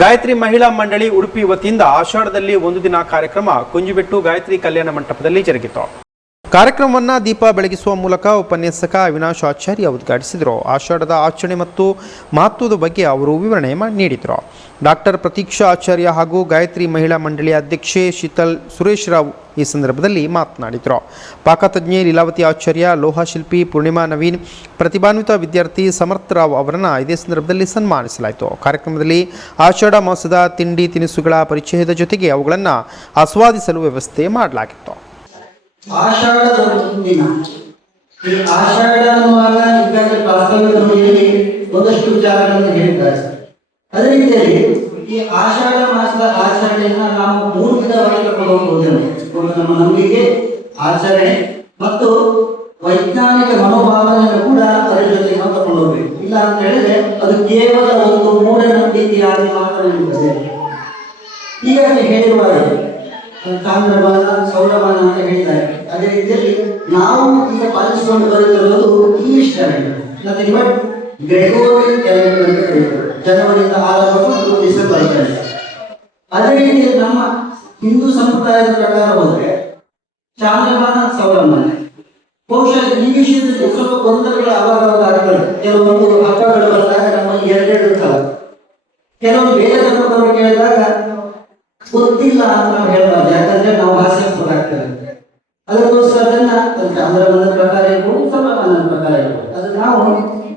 ಗಾಯತ್ರಿ ಮಹಿಳಾ ಮಂಡಳಿ ಉಡುಪಿ ವತಿಯಿಂದ ಆಷಾಢದಲ್ಲಿ ಒಂದು ದಿನ ಕಾರ್ಯಕ್ರಮ ಕುಂಜಿಬೆಟ್ಟು ಗಾಯತ್ರಿ ಕಲ್ಯಾಣ ಮಂಟಪದಲ್ಲಿ ಜರುಗಿತು. ಕಾರ್ಯಕ್ರಮವನ್ನು ದೀಪ ಬೆಳಗಿಸುವ ಮೂಲಕ ಉಪನ್ಯಾಸಕ ಅವಿನಾಶ್ ಆಚಾರ್ಯ ಉದ್ಘಾಟಿಸಿದರು. ಆಷಾಢದ ಆಚರಣೆ ಮತ್ತು ಮಹತ್ವದ ಬಗ್ಗೆ ಅವರು ವಿವರಣೆ ನೀಡಿದರು. ಡಾಕ್ಟರ್ ಪ್ರತೀಕ್ಷಾ ಆಚಾರ್ಯ ಹಾಗೂ ಗಾಯತ್ರಿ ಮಹಿಳಾ ಮಂಡಳಿಯ ಅಧ್ಯಕ್ಷೆ ಶೀತಲ್ ಸುರೇಶ್ ರಾವ್ ಈ ಸಂದರ್ಭದಲ್ಲಿ ಮಾತನಾಡಿದರು. ಪಾಕತಜ್ಞೆ ಲೀಲಾವತಿ ಆಚಾರ್ಯ, ಲೋಹ ಶಿಲ್ಪಿ ಪೂರ್ಣಿಮಾ ನವೀನ್, ಪ್ರತಿಭಾನ್ವಿತ ವಿದ್ಯಾರ್ಥಿ ಸಮರ್ಥ ರಾವ್ ಅವರನ್ನು ಇದೇ ಸಂದರ್ಭದಲ್ಲಿ ಸನ್ಮಾನಿಸಲಾಯಿತು. ಕಾರ್ಯಕ್ರಮದಲ್ಲಿ ಆಷಾಢ ಮಾಸದ ತಿಂಡಿ ತಿನಿಸುಗಳ ಪರಿಚಯದ ಜೊತೆಗೆ ಅವುಗಳನ್ನು ಆಸ್ವಾದಿಸಲು ವ್ಯವಸ್ಥೆ ಮಾಡಲಾಗಿತ್ತು. ಆಷಾಢದ ದಿನ ಈ ಆಷಾಢ ಅನ್ನುವಾಗ ಈಗಾಗಲೇ ಪ್ರಾಸ್ತಾವಿಕ ನುಡಿಯಲ್ಲಿ ಒಂದಷ್ಟು ವಿಚಾರಗಳನ್ನು ಹೇಳಿದ್ದಾರೆ. ಅದೇ ರೀತಿಯಲ್ಲಿ ಈ ಆಷಾಢ ಮಾಸದ ಆಚರಣೆಯನ್ನ ನಾವು 3 ವಿಧವಾಗಿ ತಗೊಂಡು ಹೋಗುವುದೇನು. ನಮ್ಮ ನಂಬಿಕೆ, ಆಚರಣೆ ಮತ್ತು ವೈಜ್ಞಾನಿಕ ಮನೋಭಾವನೆಯನ್ನು ಕೂಡ ಅದರ ಜೊತೆ ನಾವು ತಗೊಂಡು ಹೋಗ್ಬೇಕು. ಇಲ್ಲ ಅಂತ ಹೇಳಿದ್ರೆ ಅದು ಕೇವಲ ಒಂದು ಮೂಢನಂಬಿಕೆಯಾಗಿ ಮಾತ್ರ ನಿಲ್ಲುತ್ತದೆ. ಹೀಗಾಗಿ ಹೇಳಿರುವ ಚಾಂದ್ರಮಾನ, ಸೌರಮಾನ ಅಂತ ಹೇಳಿದ್ದಾರೆ. ಅದೇ ರೀತಿಯಲ್ಲಿ ನಾವು ಈಗ ಪಾಲಿಸಿಕೊಂಡು ಬರುತ್ತಿರುವುದು English calendar, nothing but Gregorian calendar ಅಂತ ಹೇಳಿದರು. ಜನವರಿಯಿಂದ ಆರಂಭಗೊಂಡು ಡಿಸೆಂಬರ್ ಕ್ಯಾಲೆಂಡರ್. ಅದೇ ರೀತಿಯಲ್ಲಿ ನಮ್ಮ ಹಿಂದೂ ಸಂಪ್ರದಾಯದ ಪ್ರಕಾರ ಹೋದರೆ ಚಾಂದ್ರಮಾನ, ಸೌರಮಾನ. ಬಹುಶಃ ಈ ವಿಷಯದಲ್ಲಿ ಸ್ವಲ್ಪ ಗೊಂದಲಗಳು ಅವಾಗ ಆಗ್ತದೆ. ಕೆಲವೊಂದು ಹಬ್ಬಗಳು ಬಂದಾಗ ನಮ್ಮಲ್ಲಿ 2 ಇರ್ತವೆ. ಕೆಲವೊಂದು ಬೇರೆ ಧರ್ಮದವರು ಕೇಳಿದಾಗ ಗೊತ್ತಿಲ್ಲ ಅಂತ ನಾವು ಹೇಳ್ಬಾರ್ದು, ಯಾಕಂದ್ರೆ ನಾವು ಹಾಸ್ಯಾಸ್ಪದ ಆಗ್ತೇವೆ. ಅದಕ್ಕೋಸ್ಕರ ಅದನ್ನ ಚಾಂದ್ರಮಾನದ ಪ್ರಕಾರ ಇರ್ಬೋದು, ಸೌರಮಾನದ ಪ್ರಕಾರ ಇರ್ಬೋದು, ಅದು ನಾವು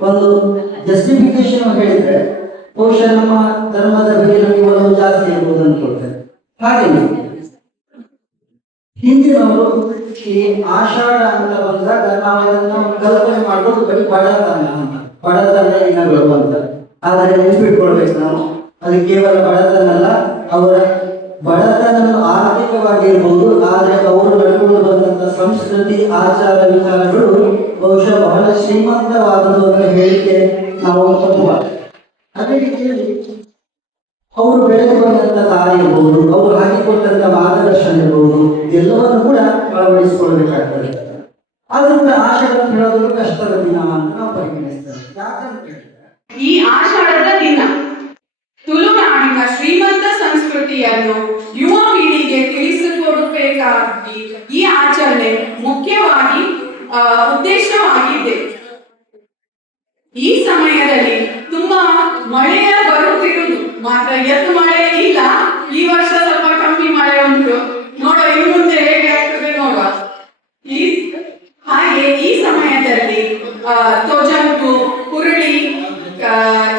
ಒಂದು ಜಸ್ಟಿಫಿಕೇಶನ್ ಹೇಳಿದ್ರೆ ಬಹುಶಃ ನಮ್ಮ ಧರ್ಮದ ಬಗ್ಗೆ ನಮಗೆ ಒಲವು ಜಾಸ್ತಿ ಇರ್ಬೋದು ಅನ್ಕೊಳ್ತೇವೆ. ಹಾಗೆ ಹಿಂದಿನವರು ಈ ಆಷಾಢ ಅಂತ ಬಂದಾಗ ನಾವು ಅದನ್ನು ಕಲ್ಪನೆ ಮಾಡೋದು ಬರೀ ಬಡತನ ಅಂತ, ಬಡತನ ದಿನಗಳು ಅಂತ. ಆದರೆ ನೆನಪಿಟ್ಕೊಳ್ಬೇಕು ನಾವು, ಅದು ಕೇವಲ ಬಡತನ ಅಲ್ಲ, ಅವರ ಬಡತನ ಆರ್ಥಿಕವಾಗಿರ್ಬೋದು, ಆದರೆ ಅವರು ನಡ್ಕೊಂಡು ಬಂದಂತ ಸಂಸ್ಕೃತಿ, ಆಚಾರ ವಿಚಾರಗಳು ಬಹುಶಃ ಬಹಳ ಶ್ರೀಮಂತವಾದದ್ದು ಅಂತ ಹೇಳಿಕೆ ನಾವು ತಪ್ಪಬಾರದು. ಅದೇ ರೀತಿಯಲ್ಲಿ ಅವರು ಬೆಳೆದು ಬಂದಂತ ದಾರಿ ಇರ್ಬೋದು, ಅವರು ಹಾಕಿಕೊಟ್ಟಂತ ಮಾರ್ಗದರ್ಶನ ಇರ್ಬೋದು, ಎಲ್ಲವನ್ನು ಕೂಡ ಅಳವಡಿಸಿಕೊಳ್ಬೇಕಾಗ್ತದೆ. ಆದ್ರಿಂದ ಆಷಾಢ ಹೇಳೋದು ಕಷ್ಟದ ದಿನ ಅಂತ ನಾವು ಪರಿಗಣಿಸ್ತೇವೆ. ಯಾಕಂತ ಹೇಳಿದ್ರೆ ಈ ಆಷಾಢದ ದಿನ ತುಳುನಾಡಿನ ಶ್ರೀಮಂತ ಸಂಸ್ಕೃತಿಯನ್ನು ಯುವ ಪೀಳಿಗೆ ತಿಳಿಸಿಕೊಡಬೇಕಾಗಿ ಈ ಆಚರಣೆ ಮುಖ್ಯವಾಗಿ ಉದ್ದೇಶವಾಗಿದೆ. ಈ ಸಮಯದಲ್ಲಿ ತುಂಬಾ ಮಳೆಯ ಬರುತ್ತಿರುವುದು ಮಾತ್ರ, ಎತ್ತು ಮಳೆ ಇಲ್ಲ. ಈ ವರ್ಷ ಸ್ವಲ್ಪ ಕಮ್ಮಿ ಮಳೆ ಉಂಟು, ನೋಡುವ ಇನ್ನು ಮುಂದೆ ಹೇಗೆ ಆಗ್ತದೆ ನೋಡುವ. ಹಾಗೆ ಈ ಸಮಯದಲ್ಲಿ ತೊಜಂಟು, ಹುರುಳಿ,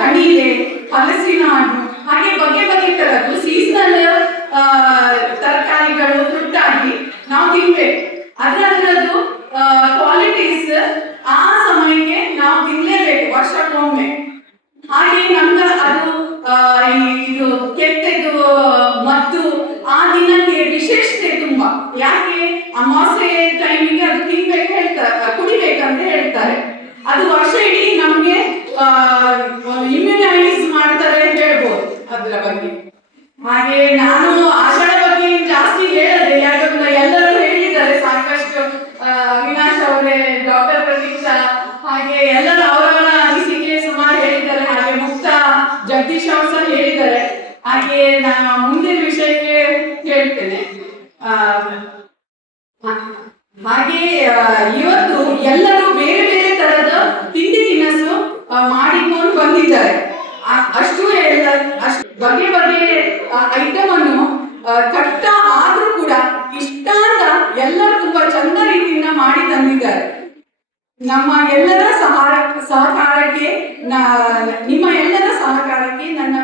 ಕಣಿಲೆ, ಹಲಸಿನ ಹಣ್ಣು, ಹಾಗೆ ಬಗೆ ಬಗೆ ತರದ್ದು ಸೀಸನಲ್ ತರಕಾರಿಗಳು ಫ್ರೂಟ್ ಆಗಿ ನಾವು ತಿನ್ಬೇಕು. ಅದರದ್ದು ಕ್ವಾಲಿಟೀಸ್ ಆ ಸಮಯಕ್ಕೆ ನಾವು ತಿನ್ಲೇಬೇಕು, ವರ್ಷಕ್ಕೊಮ್ಮೆ. ಹಾಗೆ ನಮ್ಗೆ ಅದು ಇದು ಕೆಟ್ಟದು ಮತ್ತು ಆ ದಿನಕ್ಕೆ ವಿಶೇಷತೆ ತುಂಬಾ. ಯಾಕೆ ಅಮಾವಾಸ್ಯೆ ಟೈಮಿಗೆ ಅದು ತಿನ್ಬೇಕು ಹೇಳ್ತಾರೆ, ಕುಡಿಬೇಕಂತ ಹೇಳ್ತಾರೆ. ಅದು ವರ್ಷ ಇಡೀ ನಮ್ಗೆ ಇಮ್ಯುನೈಸ್ ಮಾಡ್ತಾರೆ ಅಂತ ಹೇಳ್ಬೋದು ಅದ್ರ ಬಗ್ಗೆ. ಹಾಗೆ ನಾನು ಆಷಾಢ ಬಗ್ಗೆ ಜಾಸ್ತಿ ಹೇಳದೆ, ಯಾಕಂದ್ರೆ ಎಲ್ಲರೂ ಹೇಳಿದ್ದಾರೆ ಸಾಕಷ್ಟು. ಅವಿನಾಶ್ ಅವರೇ, ಡಾಕ್ಟರ್ ಪ್ರತೀಕ್ಷಾ, ಹಾಗೆ ಎಲ್ಲರೂ ಅವರವರ ಅನಿಸಿಕೆ ಸುಮಾರು ಹೇಳಿದ್ದಾರೆ. ಹಾಗೆ ಮುಕ್ತ ಜಗದೀಶ್ ಅವರು ಸಹ ಹೇಳಿದ್ದಾರೆ. ಹಾಗೆ ನಾನು ಮುಂದಿನ ವಿಷಯಕ್ಕೆ ಹೇಳ್ತೇನೆ. ಹಾಗೆ ಇವತ್ತು ಎಲ್ಲರೂ ಬೇರೆ ಬೇರೆ ತರದ ತಿಂಡಿ ತಿನಸು ಮಾಡಿಕೊಂಡು ಬಂದಿದ್ದಾರೆ. ಅಷ್ಟು ಬಗೆ ಬಗೆ ಐಟಮ್ ಅನ್ನು ಕಷ್ಟ ಆದ್ರೂ ಕೂಡ ಇಷ್ಟ ಅಂತ ಎಲ್ಲರೂ ತುಂಬಾ ಚಂದ ರೀತಿಯಿಂದ ಮಾಡಿ ತಂದಿದ್ದಾರೆ. ನಮ್ಮ ಎಲ್ಲರ ಸಹಕಾರಕ್ಕೆ ನಿಮ್ಮ ಎಲ್ಲರ ಸಹಕಾರಕ್ಕೆ ನನ್ನ